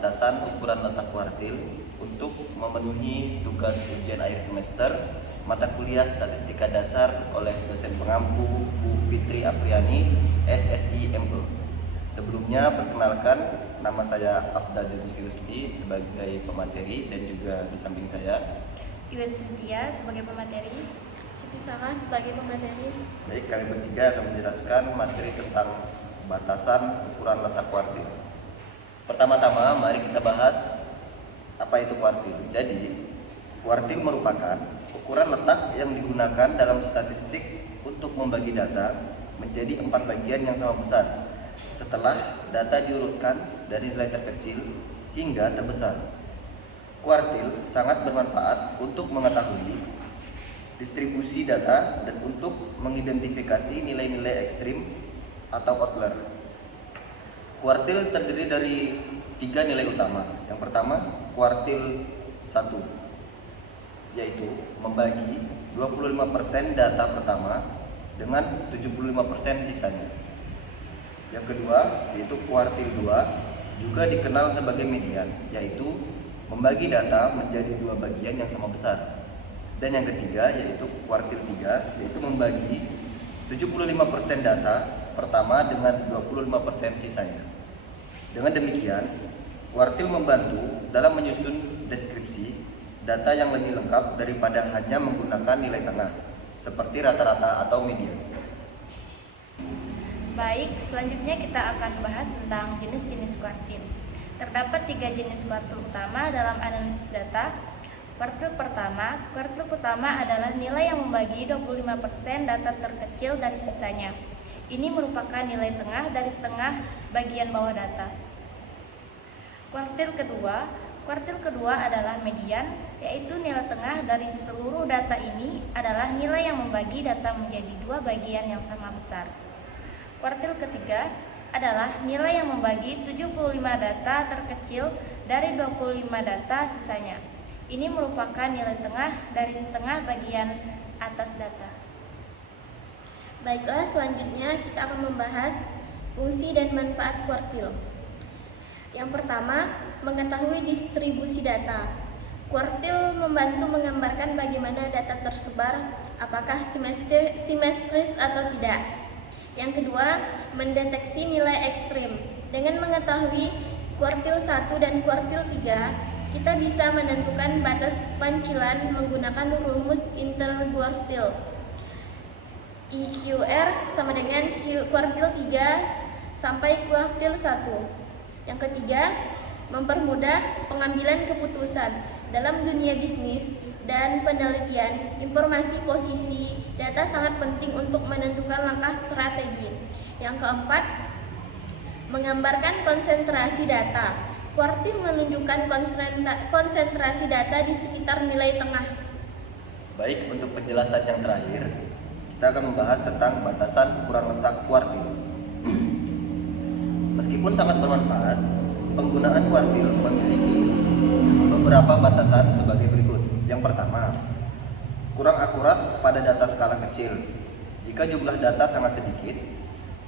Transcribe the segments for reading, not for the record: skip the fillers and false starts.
batasan ukuran letak kuartil untuk memenuhi tugas ujian akhir semester mata kuliah Statistika Dasar oleh dosen pengampu Bu Fitri Apriani, SSI ME. Sebelumnya perkenalkan, nama saya Afdal Rusdi sebagai pemateri dan juga di samping saya Iwet Cynthia sebagai pemateri, Siti Sanga sebagai pemateri. Baik, kami bertiga akan menjelaskan materi tentang batasan ukuran letak kuartil. Pertama-tama, mari kita bahas apa itu kuartil. Jadi, kuartil merupakan ukuran letak yang digunakan dalam statistik untuk membagi data menjadi 4 bagian yang sama besar setelah data diurutkan dari nilai terkecil hingga terbesar. Kuartil sangat bermanfaat untuk mengetahui distribusi data dan untuk mengidentifikasi nilai-nilai ekstrim atau outlier. Kuartil terdiri dari 3 nilai utama. Yang pertama, kuartil 1, yaitu membagi 25% data pertama dengan 75% sisanya. Yang kedua, yaitu kuartil 2, juga dikenal sebagai median, yaitu membagi data menjadi 2 bagian yang sama besar. Dan yang ketiga, yaitu kuartil 3, yaitu membagi 75% data pertama dengan 25% sisanya. Dengan demikian, kuartil membantu dalam menyusun deskripsi data yang lebih lengkap daripada hanya menggunakan nilai tengah, seperti rata-rata atau median. Baik, selanjutnya kita akan bahas tentang jenis-jenis kuartil. Terdapat 3 jenis kuartil utama dalam analisis data. Kuartil pertama adalah nilai yang membagi 25% data terkecil dari sisanya. Ini merupakan nilai tengah dari setengah bagian bawah data. Kuartil kedua adalah median, yaitu nilai tengah dari seluruh data ini adalah nilai yang membagi data menjadi 2 bagian yang sama besar. Kuartil ketiga adalah nilai yang membagi 75 data terkecil dari 25 data sisanya. Ini merupakan nilai tengah dari setengah bagian atas data. Baiklah, selanjutnya kita akan membahas fungsi dan manfaat kuartil. Yang pertama, mengetahui distribusi data. Kuartil membantu menggambarkan bagaimana data tersebar, apakah simetris atau tidak. Yang kedua, mendeteksi nilai ekstrim. Dengan mengetahui kuartil 1 dan kuartil 3, kita bisa menentukan batas pancilan menggunakan rumus interkuartil. IQR sama dengan kuartil 3 sampai kuartil 1. Yang ketiga, mempermudah pengambilan keputusan. Dalam dunia bisnis dan penelitian, informasi posisi data sangat penting untuk menentukan langkah strategi. Yang keempat, menggambarkan konsentrasi data. Kuartil menunjukkan konsentrasi data di sekitar nilai tengah. Baik, untuk penjelasan yang terakhir, kita akan membahas tentang batasan ukuran letak kuartil. Meskipun sangat bermanfaat, penggunaan kuartil memiliki beberapa batasan sebagai berikut. Yang pertama, kurang akurat pada data skala kecil. Jika jumlah data sangat sedikit,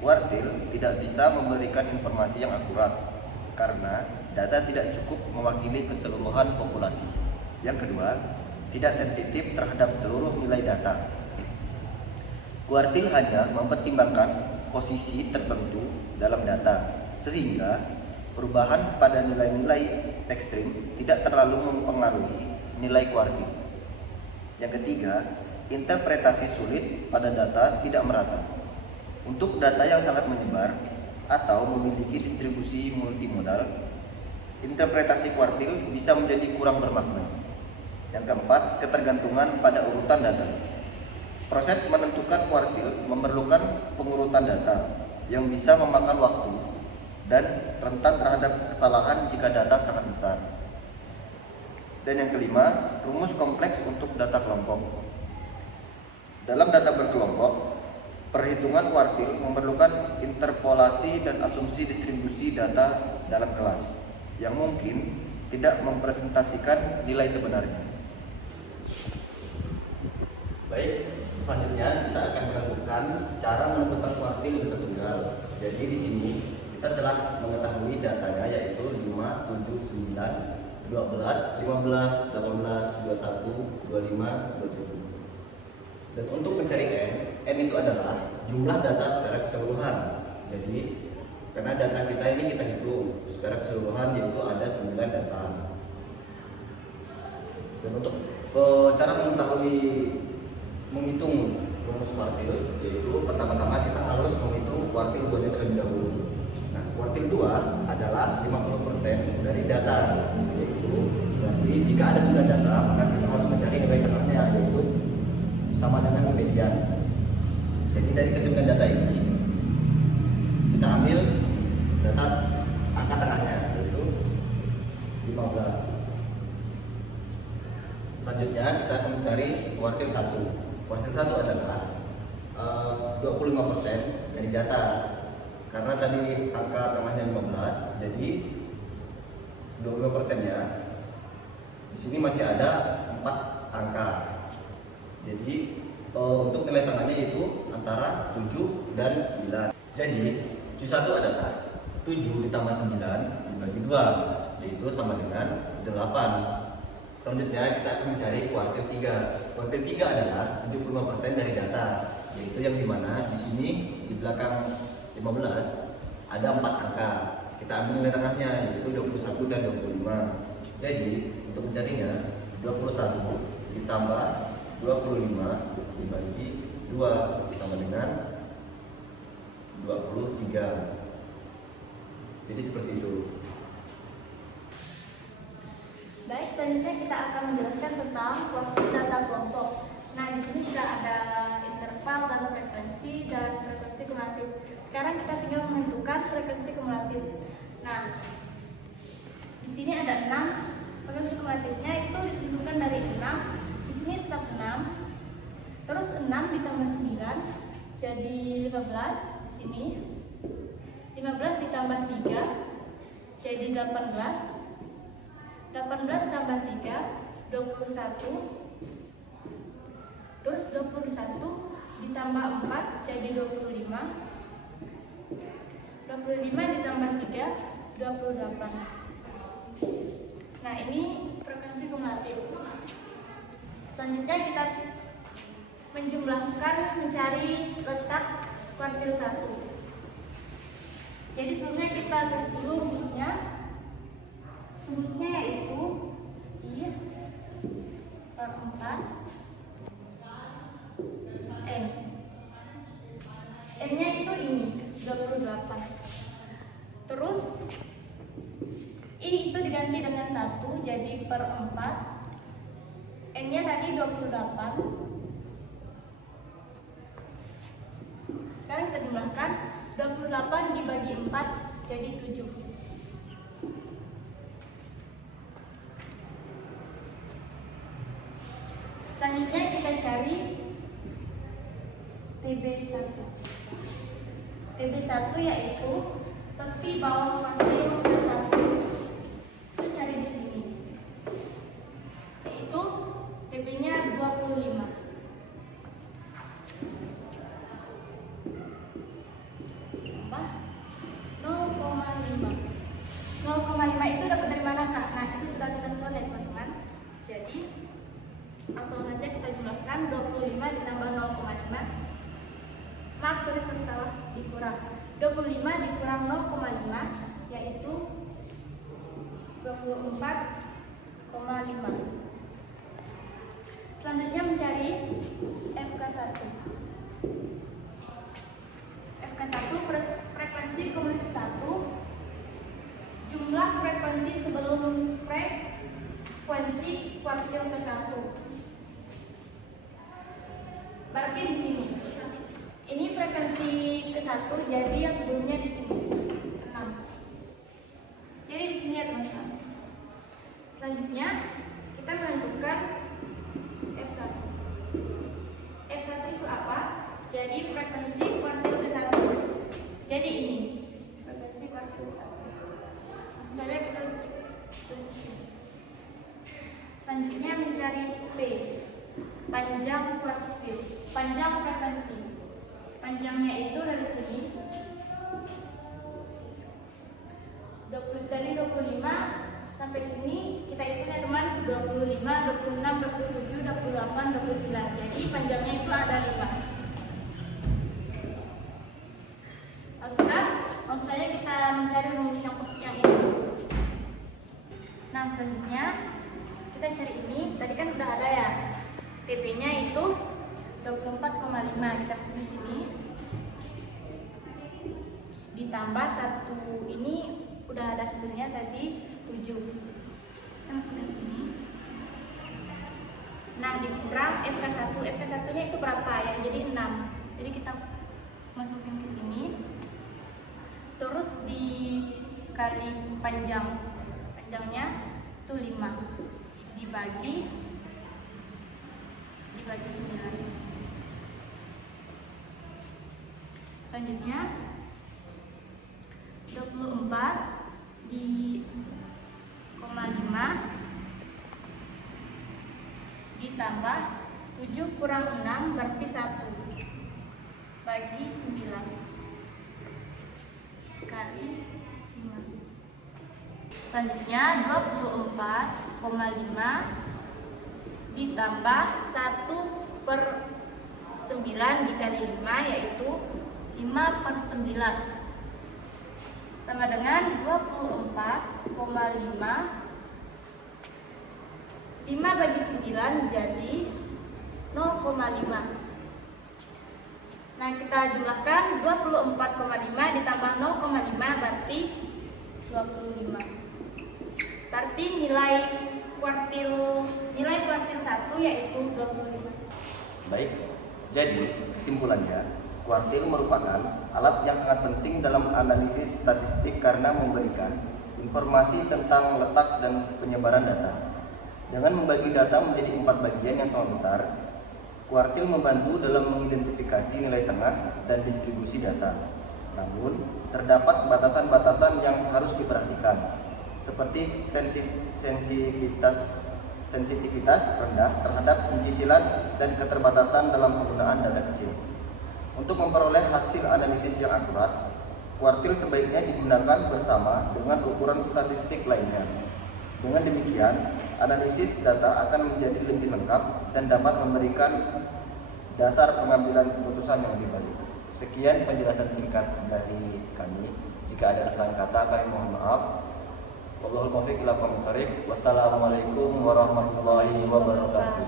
kuartil tidak bisa memberikan informasi yang akurat karena data tidak cukup mewakili keseluruhan populasi. Yang kedua, tidak sensitif terhadap seluruh nilai data. Kuartil hanya mempertimbangkan posisi tertentu dalam data, sehingga perubahan pada nilai-nilai ekstrim tidak terlalu mempengaruhi nilai kuartil. Yang ketiga, interpretasi sulit pada data tidak merata. Untuk data yang sangat menyebar atau memiliki distribusi multimodal, interpretasi kuartil bisa menjadi kurang bermakna. Yang keempat, ketergantungan pada urutan data. Proses menentukan kuartil memerlukan pengurutan data yang bisa memakan waktu dan rentan terhadap kesalahan jika data sangat besar. Dan yang kelima, rumus kompleks untuk data kelompok. Dalam data berkelompok, perhitungan kuartil memerlukan interpolasi dan asumsi distribusi data dalam kelas yang mungkin tidak mempresentasikan nilai sebenarnya. Baik, selanjutnya kita akan menentukan cara menentukan kuartil bertunggal. Jadi di sini kita telah mengetahui datanya, yaitu 5, 7, 12, 15, 18, 21, 25, 27. Dan untuk mencari N itu adalah jumlah data secara keseluruhan. Jadi karena data kita ini kita hitung secara keseluruhan, yaitu ada 9 data. Dan untuk cara menghitung rumus kuartil, yaitu pertama-tama kita harus menghitung kuartil 2-nya terlebih dahulu. Nah, kuartil 2 adalah 50% dari data, yaitu berarti jika ada 9 data, maka kita harus mencari nilai tengahnya, yaitu sama dengan median. Jadi dari ke-9 data ini kita ambil data angka tengahnya, yaitu 15. Selanjutnya kita akan mencari kuartil 1. Kuartil 1 adalah 25% dari data. Karena tadi angka tengahnya 15, jadi 25%-nya. Di sini masih ada 4 angka. Jadi untuk nilai tengahnya itu antara 7 dan 9. Jadi Q1 adalah 7 ditambah 9 dibagi 2, yaitu sama dengan 8. Selanjutnya kita akan mencari kuartil 3. Kuartil 3 adalah 75% dari data, yaitu yang dimana di sini di belakang 15 ada 4 angka. Kita ambil nilai tengahnya, yaitu 21 dan 25. Jadi untuk mencarinya 21 ditambah 25 dibagi 2 sama dengan 23. Jadi seperti itu. Baik, selanjutnya kita akan menjelaskan tentang kuartil data kelompok. Nah, di sini sudah ada interval dan frekuensi kumulatif. Sekarang kita tinggal menentukan frekuensi kumulatif. Nah, di sini ada 6. Frekuensi kumulatifnya itu ditentukan dari 6. Di sini tetap 6. Terus 6 ditambah 9 jadi 15 di sini. 15 ditambah 3 jadi 18. 18 tambah 3 21. Terus 21 ditambah 4 jadi 25. 25 ditambah 3 28. Nah, ini frekuensi kumulatif. Selanjutnya kita menjumlahkan, mencari letak kuartil 1. Jadi sebelumnya kita tulis dulu rumusnya. Rumusnya yaitu I per 4 N. N-nya itu ini 28. Terus I itu diganti dengan 1 jadi per 4. N-nya tadi 28. Sekarang kita jumlahkan. 28 dibagi 4 jadi 7. Selanjutnya kita cari TB1. TB1 yaitu tepi bawah kuartil ke-1. Itu cari di sini. Yaitu TB-nya 25. Apa? 0,5. 0,5 itu dapat dari mana, Kak? Nah, itu sudah ditentukan ya, teman-teman. Jadi langsung saja kita jumlahkan. 25 ditambah 0,5. Maaf, salah, dikurang. 25 dikurang 0,5 yaitu 24,5. Selanjutnya mencari FK1. FK1 frekuensi kumulatif 1. Jumlah frekuensi sebelum frekuensi kuartil ke-1. Berarti di sini. Ini frekuensi ke-1, jadi yang sebelumnya di sini 6. Jadi di sini ya, teman-teman. Selanjutnya kita menentukan F1. F1 itu apa? Jadi frekuensi kuartil ke-1. Jadi ini frekuensi kuartil ke-1. Langsung saja kita tulis di sini. Selanjutnya mencari P, panjang kuartil, panjang frekuensi. Panjangnya itu dari sini dari 25 sampai sini kita 25, 26, 27, 28, 29. Jadi panjangnya itu ada 5. Sudah, langsung saja kita mencari rumus yang ini. Nah, selanjutnya kita cari ini. Tadi kan udah ada ya. TB-nya itu 24,5. Kita masukin sini. Ditambah 1 ini udah ada hasilnya tadi 7. Kita masukin sini. Nah, dikurang FK1. FK1-nya itu berapa ya? Jadi 6. Jadi kita masukin ke sini. Terus dikali panjangnya itu 5 dibagi 9. Selanjutnya 24 di 0,5 ditambah 7 kurang 6 berarti 1 bagi 9 kali 5. Selanjutnya 24,5 ditambah 1/9 dikali 5 yaitu 5/9 sama dengan 24,5. 5 bagi 9 jadi 0,5. Nah, kita jumlahkan 24,5 ditambah 0,5 berarti 25. Berarti nilai kuartil 1 yaitu 25. Baik, jadi kesimpulannya, kuartil merupakan alat yang sangat penting dalam analisis statistik karena memberikan informasi tentang letak dan penyebaran data. Dengan membagi data menjadi 4 bagian yang sama besar, kuartil membantu dalam mengidentifikasi nilai tengah dan distribusi data. Namun, terdapat batasan-batasan yang harus diperhatikan, seperti sensitivitas rendah terhadap pencicilan dan keterbatasan dalam penggunaan data kecil. Untuk memperoleh hasil analisis yang akurat, kuartil sebaiknya digunakan bersama dengan ukuran statistik lainnya. Dengan demikian, analisis data akan menjadi lebih lengkap dan dapat memberikan dasar pengambilan keputusan yang lebih baik. Sekian penjelasan singkat dari kami. Jika ada kesalahan kata, kami mohon maaf. Wallahul muwaffiq ila aqwamit thoriq. Wassalamualaikum warahmatullahi wabarakatuh.